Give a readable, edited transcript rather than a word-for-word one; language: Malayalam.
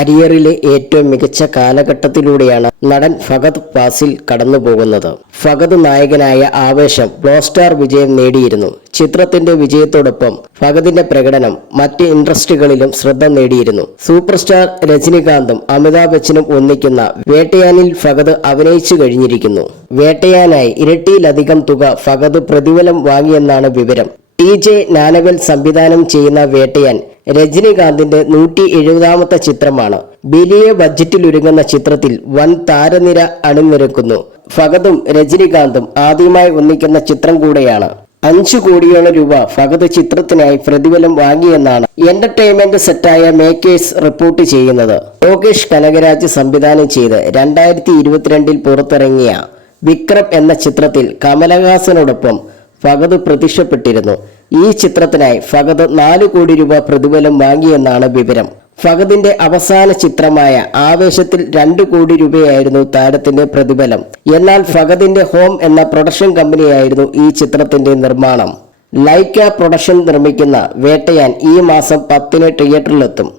കരിയറിലെ ഏറ്റവും മികച്ച കാലഘട്ടത്തിലൂടെയാണ് നടൻ ഫഹദ് ഫാസിൽ കടന്നുപോകുന്നത്. ഫഹദ് നായകനായ ആവേശം ബ്ലോക്ക് സ്റ്റാർ വിജയം നേടിയിരുന്നു. ചിത്രത്തിന്റെ വിജയത്തോടൊപ്പം ഫഹദിന്റെ പ്രകടനം മറ്റ് ഇൻഡസ്ട്രികളിലും ശ്രദ്ധ നേടിയിരുന്നു. സൂപ്പർ സ്റ്റാർ രജനികാന്തും അമിതാഭ് ബച്ചനും ഒന്നിക്കുന്ന വേട്ടയാനിൽ ഫഹദ് അഭിനയിച്ചു കഴിഞ്ഞിരിക്കുന്നു. വേട്ടയാനായി ഇരട്ടിയിലധികം തുക ഫഹദ് പ്രതിഫലം വാങ്ങിയെന്നാണ് വിവരം. TJ നാനവൽ സംവിധാനം ചെയ്യുന്ന വേട്ടയാൻ രജനികാന്തിന്റെ 170ാമത്തെ ചിത്രമാണ്. വലിയ ബഡ്ജറ്റിലൊരുങ്ങുന്ന ചിത്രത്തിൽ വൻ താരനിര അണിനിരക്കുന്നു. ഫഹദും രജനികാന്തും ആദ്യമായി ഒന്നിക്കുന്ന ചിത്രം കൂടെയാണ്. 5 കോടിയോളം രൂപ ഫഹദ് ചിത്രത്തിനായി പ്രതിഫലം വാങ്ങിയെന്നാണ് എന്റർടൈൻമെന്റ് സെറ്റായ മേക്കേഴ്സ് റിപ്പോർട്ട് ചെയ്യുന്നത്. ലോകേഷ് കനകരാജ് സംവിധാനം ചെയ്ത് 2022 പുറത്തിറങ്ങിയ വിക്രം എന്ന ചിത്രത്തിൽ കമലഹാസനോടൊപ്പം ഫഹദ് പ്രത്യക്ഷപ്പെട്ടിരുന്നു. ഈ ചിത്രത്തിനായി ഫഹദ് 4 കോടി രൂപ പ്രതിഫലം വാങ്ങിയെന്നാണ് വിവരം. ഫഹദിന്റെ അവസാന ചിത്രമായ ആവേശത്തിൽ 2 കോടി രൂപയായിരുന്നു താരത്തിന്റെ പ്രതിഫലം. എന്നാൽ ഫഹദിന്റെ ഹോം എന്ന പ്രൊഡക്ഷൻ കമ്പനിയായിരുന്നു ഈ ചിത്രത്തിന്റെ നിർമ്മാണം. ലൈക്ക പ്രൊഡക്ഷൻ നിർമ്മിക്കുന്ന വേട്ടയാൻ ഈ മാസം 10 തിയേറ്ററിലെത്തും.